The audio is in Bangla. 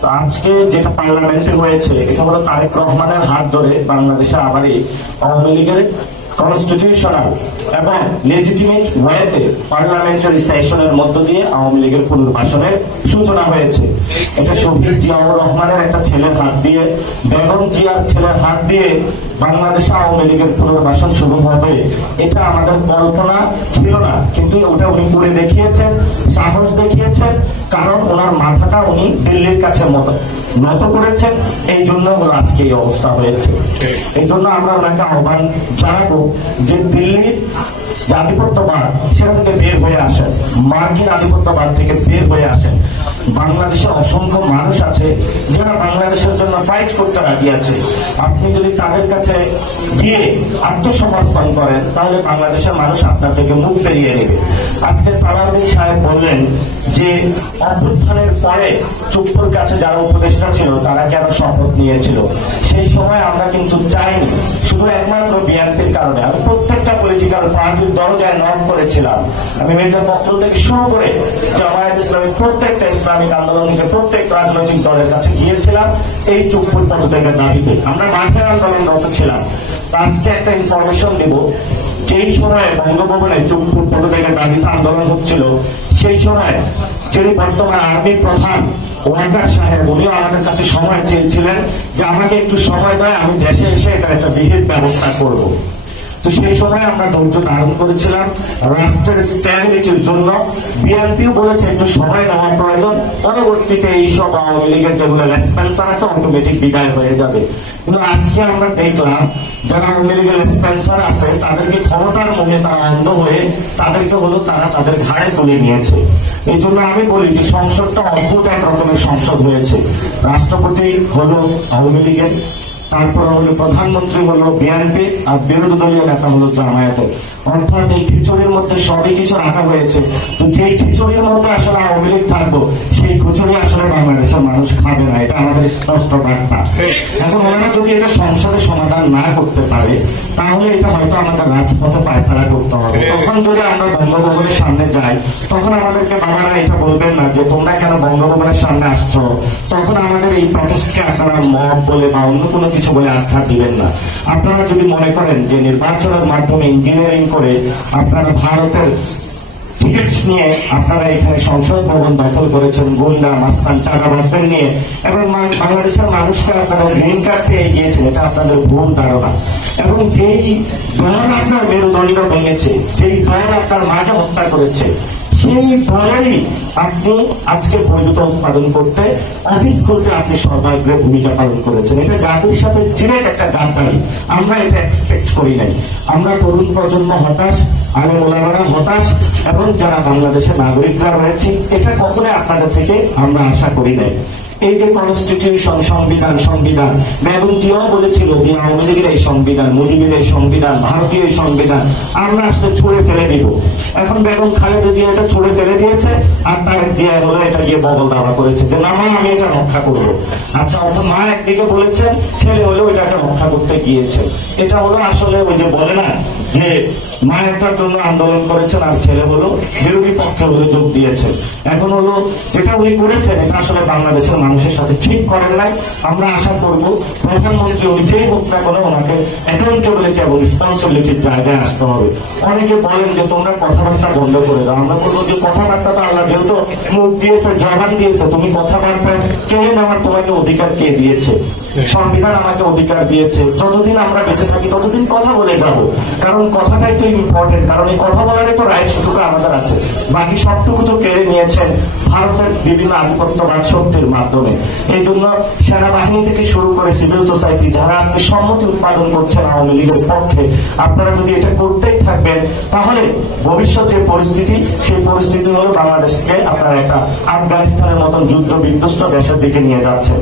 তো আজকে যেটা পার্লামেন্টে হয়েছে এটা হলো তারেক রহমানের হাত ধরে বাংলাদেশে আবারই আওয়ামী লীগের কনস্টিটিউশনাল এবং লেজিটিমেট ওয়েতে পার্লামেন্টারি সেশনের মধ্য দিয়ে আওয়ামী লীগের পুনর্বাসনের সূচনা হয়েছে। এটা শহীদ জিয়াউর রহমানের একটা ছেলের হাত দিয়ে, বেগম জিয়ার ছেলের হাত দিয়ে বাংলাদেশে আওয়ামী লীগের পুনর্বাসন শুরু হবে, এটা আমাদের কল্পনা ছিল না। কিন্তু ওটা উনি করে দেখিয়েছেন, সাহস দেখিয়েছেন, কারণ ওনার মাথাটা উনি দিল্লির কাছে নত করেছেন। এই জন্য আজকে এই অবস্থা হয়েছে। এই জন্য আমরা ওনাকে আহ্বান জানাবো যে দিল্লির আধিপত্যবাদ সেটা থেকে বের হয়ে আসেন, মার্কিন আধিপত্যবাদ থেকে বের হয়ে আসেন। বাংলাদেশে অসংখ্য মানুষ আছে যারা বাংলাদেশের জন্য ফাইট করতে রাজি আছে। আপনি যদি তাদের কাছে গিয়ে আত্মসমর্পণ করেন তাহলে বাংলাদেশের মানুষ আপনার থেকে মুখ ফিরিয়ে নেবে। আজকে সালাউদ্দিন সাহেব বললেন যে অভ্যুত্থানের পরে চুপ্পুর কাছে যারা উপদেষ্টা ছিল তারা কেন শপথ নিয়েছিল। সেই সময় আমরা কিন্তু চাইনি, শুধু একমাত্র বিএনপির কারণে। আমি প্রত্যেকটা পলিটিক্যাল পার্টির দরজায় নক করেছিলাম। আমি মির্জা ফখরুল থেকে শুরু করে জামায়াত ইসলামী প্রত্যেকটা ইসলামিক আন্দোলন থেকে প্রত্যেক রাজনৈতিক দলের কাছে গিয়েছিলাম এই চুপ্পুর পদত্যাগের দাবিতে। আমরা মাঠের আন্দোলনরত ছিলাম। আজকে একটা ইনফরমেশন দেব, যেই সময় বঙ্গভবনে চুপ্পুর পদত্যাগের দাবিতে আন্দোলন হচ্ছিল সেই সময় যিনি বর্তমান আর্মির প্রধান ওয়াকার সাহেব, উনিও আমাদের কাছে সময় চেয়েছিলেন যে আমাকে একটু সময় দেয়, আমি দেশে এসে এটা একটা বিহিত ব্যবস্থা করব। তো সেই সময় আমরা ধৈর্য ধারণ করেছিলাম রাষ্ট্রের স্ট্যাবিলিটির জন্য। বিএনপিও বলেছে একটু সময় নেওয়া প্রয়োজন, পরবর্তীতে এইসব আওয়ামী লীগের যেগুলো রেসপেন্সার আছে অটোমেটিক বিদায় হয়ে যাবে। কিন্তু আজকে আমরা দেখলাম যারা আওয়ামী লীগের রেসপেন্সার আছে তাদেরকে ক্ষমতার মুখে তারা অন্ধ হয়ে তাদেরকে হলো তারা তাদের ঘাড়ে তুলে নিয়েছে। এই জন্য আমি বলি যে সংসদটা অদ্ভুত এক রকমের সংসদ হয়েছে। রাষ্ট্রপতি হলো আওয়ামী লীগের, তারপর হলো প্রধানমন্ত্রী হলো বিএনপি, আর বিরোধী দলীয় নেতা হলো জামায়াতের। অর্থাৎ এই খিচুড়ির মধ্যে সবই কিছু রাখা হয়েছে। তো যেই খিচুড়ির মধ্যে আসলে আওয়ামী লীগ থাকবো সেই খিচুড়ি আসলে বাংলাদেশের মানুষ খাবে না, এটা আমাদের স্পষ্ট বার্তা। এখন ওনারা যদি এটা সংসদে সমাধান না করতে পারে তাহলে এটা হয়তো আমাদের রাজপথে পায়তারা করতে হবে। তখন যদি আমরা বঙ্গভবনের সামনে যাই তখন আমাদেরকে বাবারা এটা বলবেন না যে তোমরা কেন বঙ্গভবনের সামনে আসছো। তখন আমাদের এই প্রটেস্টকে আপনারা মব বলে বা অন্য কোনো কিছু বলে আখ্যা দিবেন না। আপনারা যদি মনে করেন যে নির্বাচনের মাধ্যমে ইঞ্জিনিয়ারিং করে আপনারা ভারতের টিকিট নিয়ে আপনারা এখানে সংসদ ভবন দখল করেছেন গুন্ডা মাস্তান চাঁদাবাজদের নিয়ে, এবং বাংলাদেশের মানুষকে আপনারা গ্রিন কার্ড পেয়ে গিয়েছেন, এটা আপনাদের ভুল ধারণা। এবং যেই দল আপনার মেরুদণ্ড ভেঙেছে, যেই দল আপনার মাকে হত্যা করেছে, সেই দলেরই আপনি আজকে বৈধতা উৎপাদন করতে অফিস করতে আপনি সর্বাগ্রে ভূমিকা পালন করেছেন। এটা জাতির সাথে ডিরেক্ট একটা গাদ্দারি। আমরা এটা এক্সপেক্ট করি নাই। আমরা তরুণ প্রজন্ম হতাশ, আলেম ওলামারা হতাশ, এবং যারা বাংলাদেশের নাগরিকরা রয়েছে এটা কখনোই আপনাদের থেকে আমরা আশা করি নাই। এই যে কনস্টিটিউশন সংবিধান বেগম জিয়াও বলেছিল যে আওয়ামী লীগের এই সংবিধান, মুজিবের এই সংবিধান, ভারতীয় এই সংবিধান আমরা আসলে ছুঁড়ে ফেলে দিব। এখন বেগম খালেদা জিয়া এটা ছুঁড়ে ফেলে দিয়েছে, আর তার জিয়া হলো এটা গিয়ে বদল দাওয়া করেছে যে না মা আমি এটা রক্ষা করবো। আচ্ছা, অত মা একদিকে বলেছেন, ছেলে হলেও এটাকে রক্ষা করতে গিয়েছে। এটা হলো আসলে ওই যে বলে না যে মা একটার জন্য আন্দোলন করেছেন আর ছেলে হলো বিরোধী পক্ষে হলে যোগ দিয়েছেন। এখন হলো যেটা উনি করেছেন এটা আসলে বাংলাদেশের মানুষের সাথে ঠিক করেন নাই। আমরা আশা করব প্রধানমন্ত্রী উনি যেই হোক না করে ওনাকে অ্যাকাউন্টেবিলিটি এবং রেসপন্সিবিলিটির জায়গায় আসতে হবে। অনেকে বলেন যে তোমরা কথাবার্তা বন্ধ করে দাও। আমরা বলবো যে কথাবার্তা তো আল্লাহ যেহেতু মুখ দিয়েছে, জবান দিয়েছে, তুমি কথাবার্তা কে নেওয়ার তোমাকে অধিকার কে দিয়েছে? সংবিধান আমাকে অধিকার দিয়েছে। যতদিন আমরা বেঁচে থাকি ততদিন কথা বলে যাব, কারণ কথাটাই তো ইম্পর্টেন্ট। কারণ এই কথা বলারই তো রাইটসটুকু আমাদের আছে, বাকি সবটুকু তো কেড়ে নিয়েছেন ভারতের বিভিন্ন আধিপত্যবাদ শক্তির মাধ্যমে। এই জন্য সেনাবাহিনী থেকে শুরু করে সিভিল সোসাইটি যারা আপনি সম্মতি উৎপাদন করছেন আওয়ামী লীগের পক্ষে, আপনারা যদি এটা করতেই থাকবেন তাহলে ভবিষ্যৎ যে পরিস্থিতি সেই পরিস্থিতি হলো বাংলাদেশকে আপনারা একটা আফগানিস্তানের মতন যুদ্ধ বিধ্বস্ত দেশের দিকে নিয়ে যাচ্ছে।